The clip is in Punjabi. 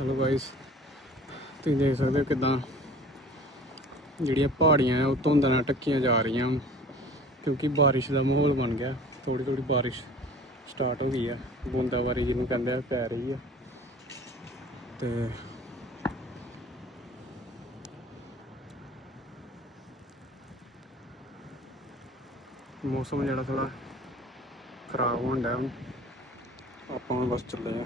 ਹੈਲੋ ਗਾਇਸ, ਤੁਸੀਂ ਦੇਖ ਸਕਦੇ ਹੋ ਕਿੱਦਾਂ ਜਿਹੜੀਆਂ ਪਹਾੜੀਆਂ ਆ ਉਹ ਧੁੰਦ ਨਾਲ ਢੱਕੀਆਂ ਜਾ ਰਹੀਆਂ ਕਿਉਂਕਿ ਬਾਰਿਸ਼ ਦਾ ਮਾਹੌਲ ਬਣ ਗਿਆ। ਥੋੜੀ ਥੋੜੀ ਬਾਰਿਸ਼ ਸਟਾਰਟ ਹੋ ਗਈ ਆ, ਬੂੰਦਾਬਾਰੀ ਜਿਹਨੂੰ ਕਹਿੰਦੇ ਆ ਪੈ ਰਹੀ ਆ। ਤੇ ਮੌਸਮ ਜਿਹੜਾ ਥੋੜਾ ਖਰਾਬ ਹੋਣ ਡਿਆ ਹੁਣ। ਆਪਾਂ ਹੁਣ ਬਸ ਚੱਲੇ ਆ।